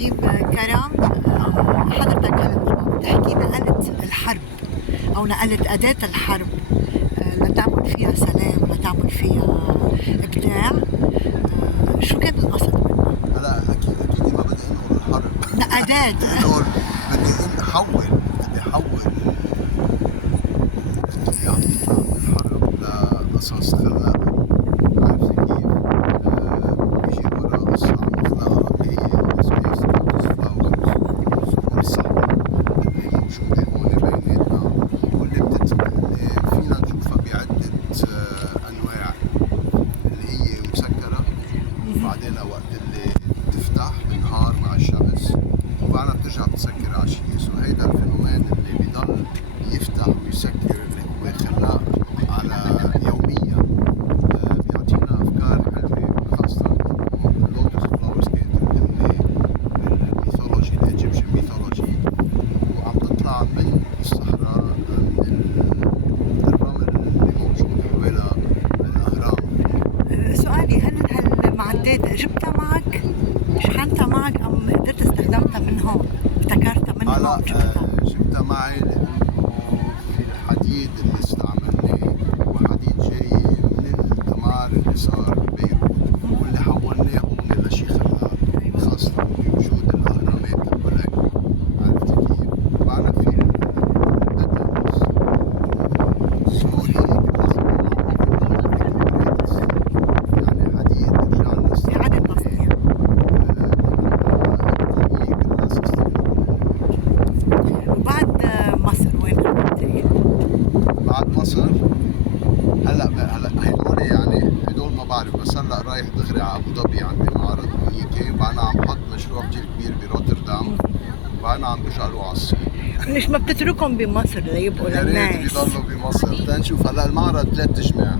طيب كرم، حضرتك هلا بتحكي نقلت الحرب أو نقلت أداة الحرب لتعمل فيها سلام، لتعمل فيها إبداع. شو كان القصد منها؟ هلا اكيد ما بدي انقل الحرب. أداة بدي انقل، بدي احول اللي عم يطلع من الحرب لقصص خلابه. عارفه كيف؟ بيجي ورا قصه عم يخلقها اللي هي سبيس فلاورز، الصحراء اللي موجوده هون بيناتنا، اللي فينا نشوفها بعده انواع، اللي هي مسكره وبعدين وقت اللي تفتح بالنهار مع الشمس وبعدها بترجع تسكر عشية. وهيدا الفينومين اللي بيضل يفتح ويسكر اللي هو خلاق على يوميا، بيعطينا افكار حلوه، خاصه اللوتس فلاورز كانت مهمه بالميثولوجي الايجيبشن ميثولوجي، وعم تطلع من الصحراء، من الرمل اللي موجود حوالي الاهرام. سؤالي، هل هالمعدات جبتها معك؟ شحنتها معك أم قدرت استخدمتها من هون؟ ابتكرتها من هلا هون جبتها؟ جبتها معي لانه في الحديد اللي استعملناه وحديد جاي من الدمار اللي صار ببيروت واللي حولناه هون لشي خلاق، خاصة بوجود الاهرامات تبعك. عرفتي كيف؟ بعرف في البتلز سوري يعني حديد رجعنا إعادة تصنيع. وبعد مصر وين رحتي؟ بعد مصر هلا هدول ما بعرف، بس هلا رايح دغري على ابو ظبي، عندي معرض هونيك، وبعدين عم بحط مشروع كثير كبير بروتردام، وبعدين عم برجع على الصين. ليش ما بتتركهم بمصر ليبقوا يا ريت للناس؟ بيضلوا بمصر تنشوف. هلا المعرض 3 جماع،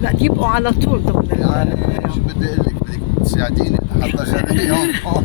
لا، يبقوا على طول ضمن يعني شو بدي اقول لك، بدك تساعديني لحتى اخليهم هون.